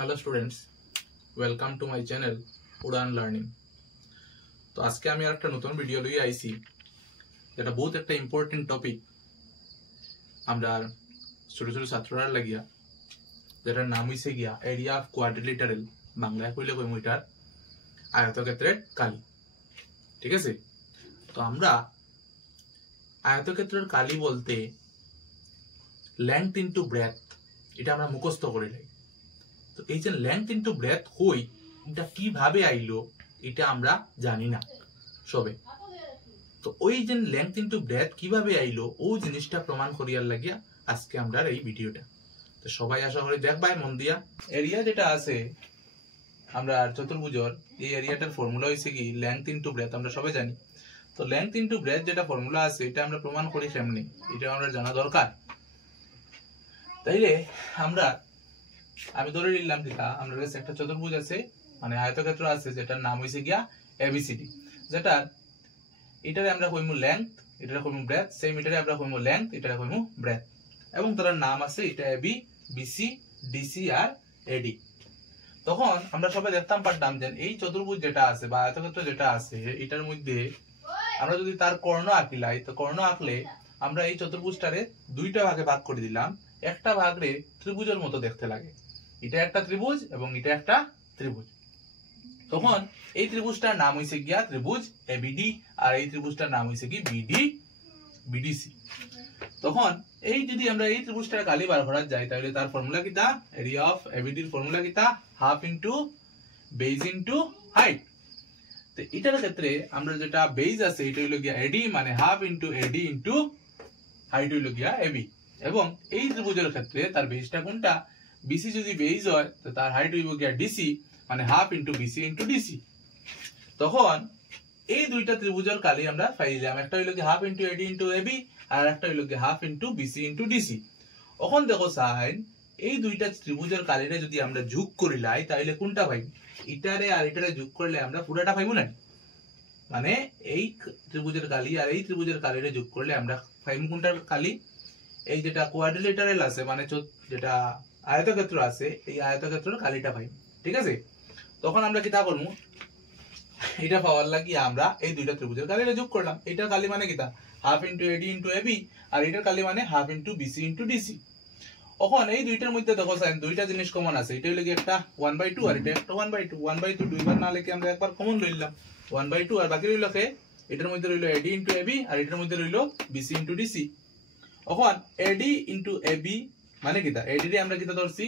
Hello students, welcome to my channel Udaan learning. তো আজকে আমি আর একটা নতুন ভিডিও লইয়ে আইছি, যেটা বহুত একটা ইম্পর্টেন্ট টপিক আমরা ছোট ছোট ছাত্ররা লাগিয়া, যেটার নাম হইছে গিয়া এরিয়া অফ কোয়াড্রিলেটারাল। বাংলায় কইলে কইমু এটার আয়তক্ষেত্রের কালি। ঠিক আছে, তো আমরা আয়তক্ষেত্রের কালি বলতে লেংথ ইনটু ব্রেথ, এটা আমরা মুখস্থ করে লাই। তো এই যে লেংথ ইনটু ব্রেথ হই, এটা কিভাবে আইলো এটা আমরা জানি না সবে। তো ওই যে লেংথ ইনটু ব্রেথ কিভাবে আইলো ও জিনিসটা প্রমাণ করিয়ার লাগিয়া আজকে আমরা এই ভিডিওটা। তো সবাই আশা করি দেখবাই মন দিয়া। এরিয়া যেটা আছে আমরা চতুর্ভুজের, এই এরিয়াটার ফর্মুলা হইছে কি লেংথ ইনটু ব্রেথ, আমরা সবাই জানি। তো লেংথ ইনটু ব্রেথ যেটা ফর্মুলা আছে এটা আমরা প্রমাণ করি কেমনে, এটা আমরা জানা দরকার। তাইলে আমি ধরে নিলাম যেটা আমরা কাছে একটা চতুর্ভুজ আছে, মানে আয়তক্ষেত্র আছে, যেটার নাম হইছে গিয়া এবিসিডি। যেটা এটারে আমরা কইমু লেংথ, এটারে কইমু ব্রেথ, সেম এটারে আমরা কইমু লেংথ, এটারে কইমু ব্রেথ, এবং তার নাম আছে এটা এবি, বিসি, ডিসি আর এডি। তখন আমরা সবাই দেখতাম পারতাম যে এই চতুর্ভুজ যেটা আছে বা আয়তক্ষেত্র যেটা আছে এটার মধ্যে আমরা যদি তার কর্ণ আঁকিলাই, তো কর্ণ আঁকলে আমরা এই চতুর্ভুজটারে দুইটা ভাগে ভাগ করে দিলাম। একটা ভাগে ত্রিভুজের মতো দেখতে লাগে, এটা একটা ত্রিভুজ এবং এটা একটা ত্রিভুজ। তখন এই ত্রিভুজটার নাম হইছে গিয়া ত্রিভুজ এবিডি, আর এই ত্রিভুজটার নাম হইছে কি বিডিসি। তখন এই যদি আমরা এই ত্রিভুজটার কালি বার করা যায়, তাহলে তার ফর্মুলা কিটা, এরিয়া অফ এবিডির ফর্মুলা কিটা, half into base into height. তো এটার ক্ষেত্রে আমরা যেটা বেজ আছে এটা হইল গিয়া এডি, মানে half into AD into height হইল গিয়া এবি। এবং এই ত্রিভুজের ক্ষেত্রে তার বেজটা কোনটা, বিসি যদি বেজ হয় তো তার হাইট হইব গিয়া ডিসি, মানে half into BC into DC. তখন এই দুইটা ত্রিভুজের কালি আমরা পাইলাম, একটা হইল গিয়া half into AD into AB, আর একটা হইল গিয়া half into BC into DC. এখন দেখো সাইন, এই দুইটা ত্রিভুজের কালিরে যদি আমরা যোগ করিলাই তাহলে কোনটা পাইব, এটারে আর এটারে যোগ করলে আমরা পুরোটা পাইব না, মানে এই ত্রিভুজের কালি আর এই ত্রিভুজের কালিরে যোগ করলে আমরা পাইব কোনটার কালি, এই যেটা কোয়াড্রিলেটারাল আছে, মানে যেটা আয়তক্ষেত্র আছে, এই আয়তক্ষেত্রের কালিটা পাইব। ঠিক আছে, তখন আমরা কিতা করব, এটা পাওয়ার লাগি আমরা এই দুইটা ত্রিভুজের কালিরে যোগ করলাম। এটার কালি মানে কিতা, half into AD into AB, আর এটার কালি মানে half into BC into DC. এখন এই দুইটার মধ্যে দেখো সাইন দুইটা জিনিস কমন আছে, এটা হইলো কি একটা 1/2 আর এটা একটা 1/2। 1/2 দুইবার না লিখে আমরা একবার কমন লইলাম 1/2, আর বাকি রইল কে, এটার মধ্যে রইল এডি ইনটু এবি, আর এটার মধ্যে রইল বিসি ইনটু ডিসি। এখন এডি ইনটু এবি মানে কিতা, এডি রে আমরা কিতা ধরছি,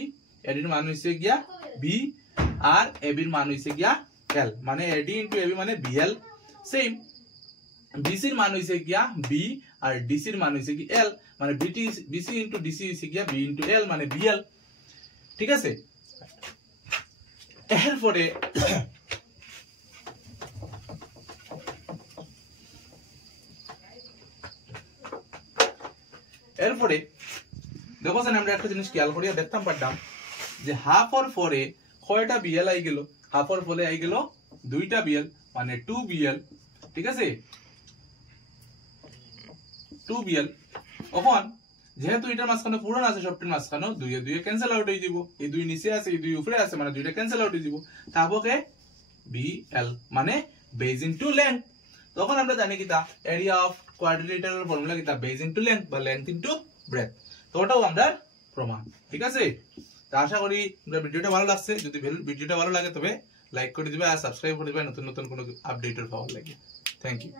এডির মান হইছে গিয়া বি, আর এবির মান হইছে গিয়া এল, মানে এডি ইনটু এবি মানে বিএল। সেম বিসির মান হইছে গিয়া বি, আর ডিসির মান হইছে কি এল, মানে বিসি ইনটু ডিসি হইছে গিয়া বি ইনটু এল, মানে বিএল। ঠিক আছে, এরপরে দেখো আমরা একটা জিনিস খেয়াল করিয়া দেখতাম পারতাম যে হাফ অর ফোরে কয়টা বিএল আই গেল, হাফ অর ফোরে আই গেল দুইটা বিএল, মানে 2 বিএল। ঠিক আছে, 2 বিএল। এখন যেহেতু এটার মাঝখানে পূরণ আছে, সবটির মাঝখানে 2 এ 2 ক্যান্সেল আউট হয়ে যাব, এই 2 নিচে আছে এই 2 উপরে আছে, মানে দুইটা ক্যান্সেল আউট হয়ে যাব, তারপরে বিএল মানে বেজ ইনটু লেংথ। তখন আমরা জানি কিতা, এরিয়া অফ কোয়াড্রিলেটারাল ফর্মুলা কিতা, বেজ ইনটু লেংথ বা লেংথ ইনটু ব্রেথ। তো ওটাও আমরা প্রমাণ। ঠিক আছে, তো আশা করি ভিডিওটা ভালো লাগছে। যদি ভিডিওটা ভালো লাগে তবে লাইক করে দিবে আর সাবস্ক্রাইব করে দিবে নতুন নতুন কোনো আপডেটের পাওয়ার লাগে। Thank you.